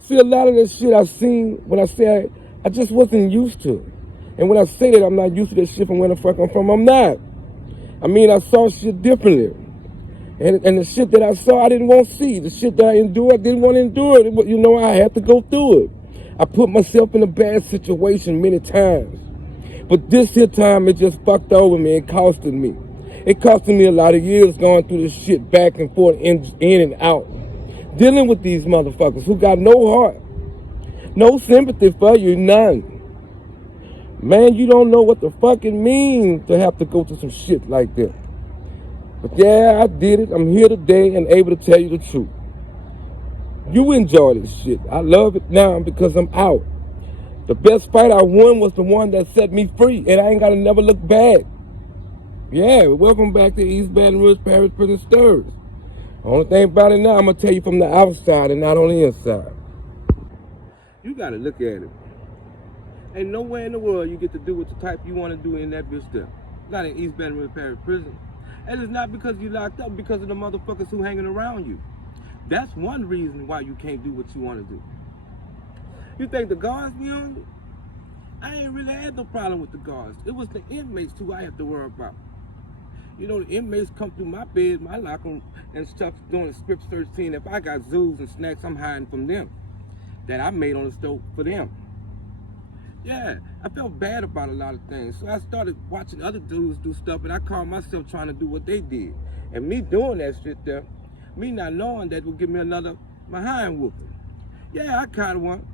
See, a lot of the shit I seen when I say I just wasn't used to it. And when I say that I'm not used to that shit from where the fuck I'm from, I'm not. I mean, I saw shit differently. And the shit that I saw, I didn't want to see. The shit that I endured, I didn't want to endure it. You know, I had to go through it. I put myself in a bad situation many times. But this here time, it just fucked over me. It costed me. It costed me a lot of years going through this shit back and forth, in and out. Dealing with these motherfuckers who got no heart. No sympathy for you, none. Man, you don't know what the fuck it means to have to go through some shit like that. But yeah, I did it. I'm here today and able to tell you the truth. You enjoy this shit. I love it now because I'm out. The best fight I won was the one that set me free, and I ain't got to never look back. Yeah, welcome back to East Baton Rouge Parish Prison Stirs. Only thing about it now, I'm going to tell you from the outside and not on the inside. You got to look at it. Ain't nowhere in the world you get to do what the type you want to do in that bitch there. Not in East Baton Rouge Parish Prison. And it's not because you locked up, because of the motherfuckers who hanging around you. That's one reason why you can't do what you want to do. You think the guards be on you? I ain't really had no problem with the guards. It was the inmates who I have to worry about. You know, the inmates come through my bed, my locker room, and stuff doing script 13. If I got zoos and snacks, I'm hiding from them. That I made on the stove for them. Yeah, I felt bad about a lot of things. So I started watching other dudes do stuff, and I called myself trying to do what they did. And me doing that shit there, me not knowing that would give me another behind whooping. Yeah, I caught one.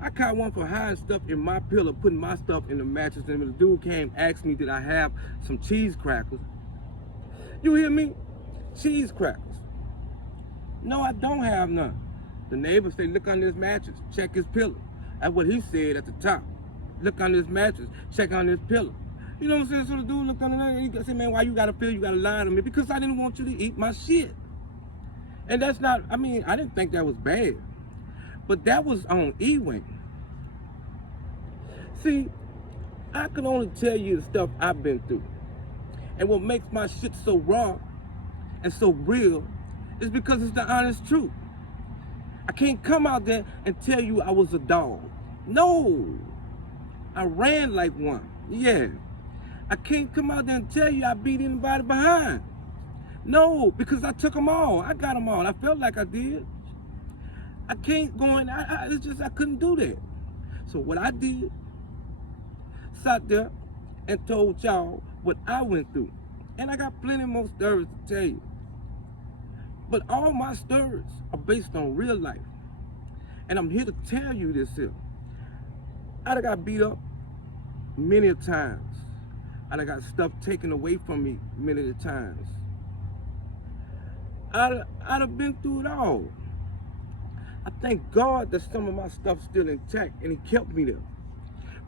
I caught one for hiding stuff in my pillow, putting my stuff in the mattress, and when the dude came, asked me, did I have some cheese crackers? You hear me? Cheese crackers. No, I don't have none. The neighbors say, look under his mattress, check his pillow. That's what he said at the top. Look under his mattress, check on his pillow. You know what I'm saying? So the dude looked under there and he said, man, why you gotta feel you gotta lie to me? Because I didn't want you to eat my shit. And that's not, I mean, I didn't think that was bad. But that was on E-Wing. See, I can only tell you the stuff I've been through. And what makes my shit so raw and so real is because it's the honest truth. I can't come out there and tell you I was a dog. No. I ran like one. Yeah. I can't come out there and tell you I beat anybody behind. No, because I took them all. I got them all. I felt like I did. I can't go in. It's just I couldn't do that. So what I did, sat there and told y'all what I went through. And I got plenty more stories to tell you. But all my stories are based on real life. And I'm here to tell you this here. I done got beat up many a times. I done got stuff taken away from me many a times. I done been through it all. I thank God that some of my stuff's still intact and he kept me there.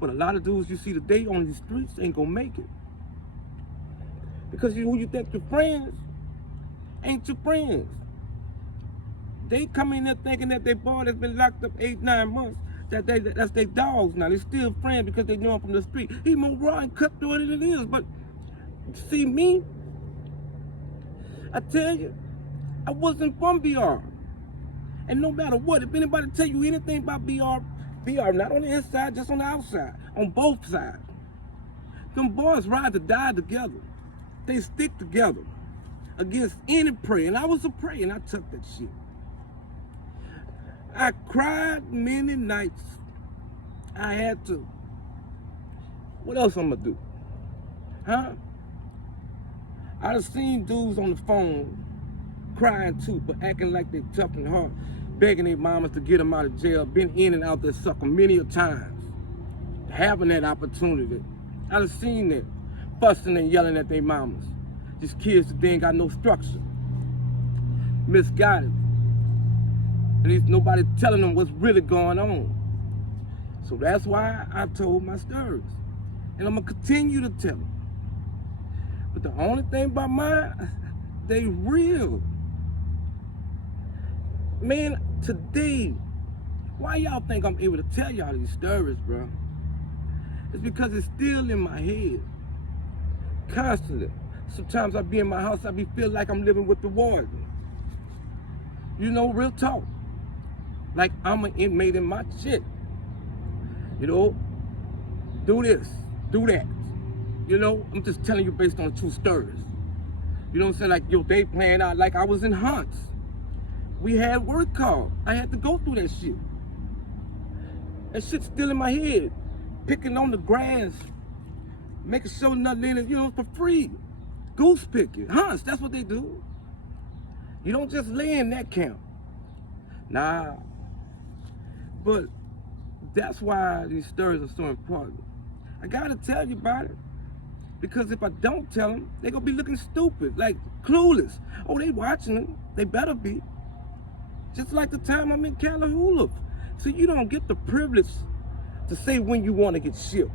But a lot of dudes you see today on these streets ain't gonna make it. Because who you think your friends ain't your friends. They come in there thinking that their boy that's been locked up 8-9 months, that's their dogs now. They still friends because they know him from the street. He more raw and cutthroat than it is. But see me, I tell you, I wasn't from BR. And no matter what, if anybody tell you anything about BR not on the inside, just on the outside, on both sides. Them boys ride to die together. They stick together against any prey. And I was a prey and I took that shit. I cried many nights. I had to. What else I'm gonna do? Huh? I done seen dudes on the phone crying too, but acting like they tough and hard, begging their mamas to get them out of jail, been in and out that sucker many a times, having that opportunity. I done seen that, fussing and yelling at their mamas. These kids that they ain't got no structure, misguided. And there's nobody telling them what's really going on. So that's why I told my stories. And I'm gonna continue to tell them. But the only thing about mine, they real. Man, today, why y'all think I'm able to tell y'all these stories, bro? It's because it's still in my head. Constantly. Sometimes I be in my house, I feel like I'm living with the warden. You know, real talk. like I'm an inmate in my shit. You know, do this, do that. You know, I'm just telling you based on true stories. You know what I'm saying? Like, yo, they playing out like I was in hunts. We had work call. I had to go through that shit. That shit's still in my head. Picking on the grass, making sure nothing in it, you know, for free. Goose picking, hunts, that's what they do. You don't just lay in that camp. Nah. But that's why these stories are so important. I gotta tell you about it. Because if I don't tell them, they're gonna be looking stupid, like clueless. Oh, they watching them, they better be. Just like the time I'm in Callahoola. So you don't get the privilege to say when you wanna get shipped.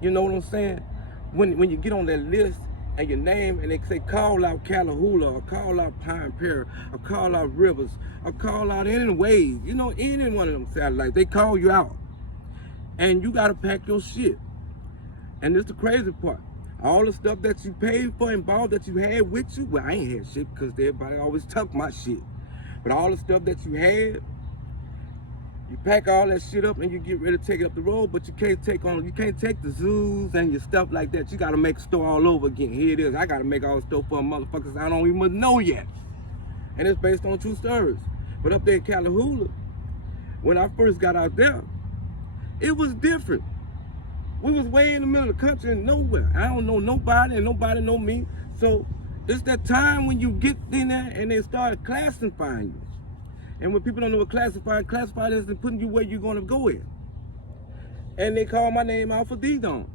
You know what I'm saying? When you get on that list and your name and they say call out Callahoola or call out Pine Prairie or call out Rivers or call out any Wave, you know, any one of them satellites, they call you out. And you gotta pack your shit. And this is the crazy part. All the stuff that you paid for and bought that you had with you, well, I ain't had shit because everybody always took my shit. But all the stuff that you had, you pack all that shit up and you get ready to take it up the road, but you can't take the zoos and your stuff like that. You gotta make a store all over again. Here it is. I gotta make all the stuff for motherfuckers I don't even know yet. And it's based on true stories. But up there in Callahoola, when I first got out there, it was different. We was way in the middle of the country and nowhere. I don't know nobody and nobody know me. So it's that time when you get in there and they start classifying you. And when people don't know what classified is, and putting you where you're gonna go in. And they call my name out for D-Don.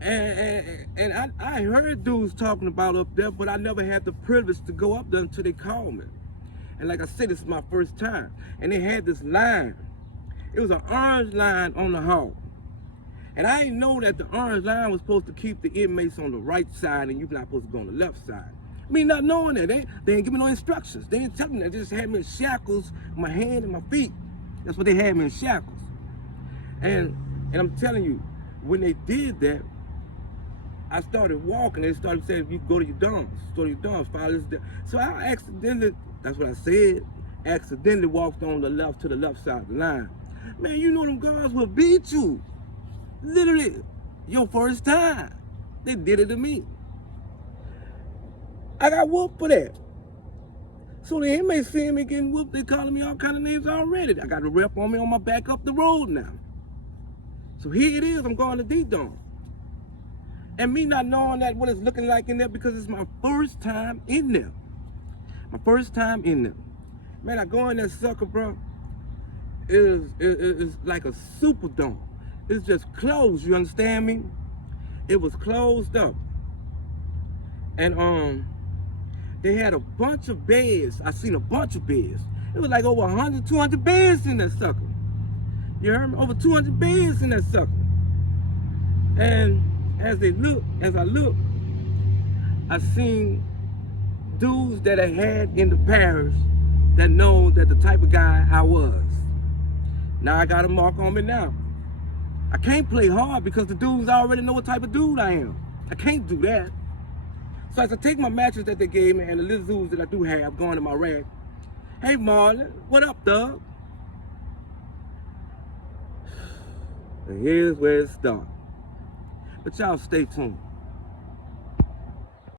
And I heard dudes talking about up there, but I never had the privilege to go up there until they called me. And like I said, this is my first time. And they had this line. It was an orange line on the hall. And I didn't know that the orange line was supposed to keep the inmates on the right side and you're not supposed to go on the left side. I mean, not knowing that, they ain't give me no instructions. They ain't telling me, they just had me in shackles, my hand and my feet. That's what they had me in shackles. And I'm telling you, when they did that, I started walking. They started saying, you go to your dorms, follow this. So I accidentally, that's what I said, accidentally walked on the left to the left side of the line. Man, you know them guards will beat you. Literally, your first time. They did it to me. I got whooped for that. So the inmates seeing me getting whooped, they calling me all kind of names already. I got a rep on me on my back up the road now. So here it is, I'm going to D-Don. And me not knowing that what it's looking like in there because it's my first time in there. My first time in there. Man, I go in that sucker, bro. It's like a super dome. It's just closed, you understand me? It was closed up. And they had a bunch of beds. I seen a bunch of beds. It was like over 100, 200 beds in that sucker. You heard me? Over 200 beds in that sucker. And as I looked, I seen dudes that I had in the parish that know that the type of guy I was. Now I got a mark on me now. I can't play hard because the dudes already know what type of dude I am. I can't do that. So as I take my mattress that they gave me and the little zoos that I do have going in my rack, hey Marlon, what up, dog? And here's where it starts. But y'all stay tuned.